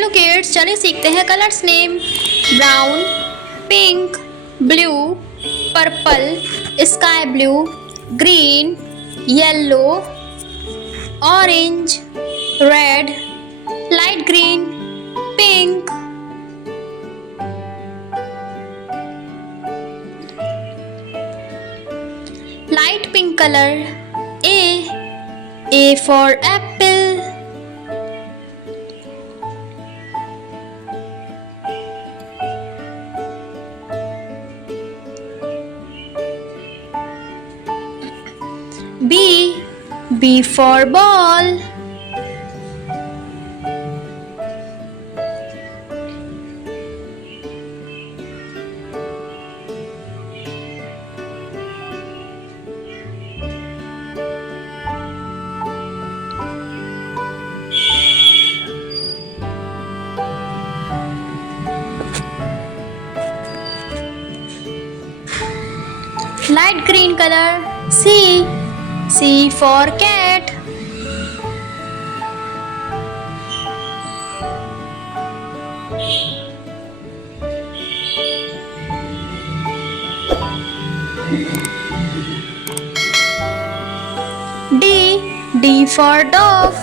Hello kids, चलिए सीखते हैं colours name. Brown, pink, blue, purple, sky blue, green, yellow, orange, red, light green, pink. Light pink colour A for apple. B for ball. Light green color C for cat. D for dog.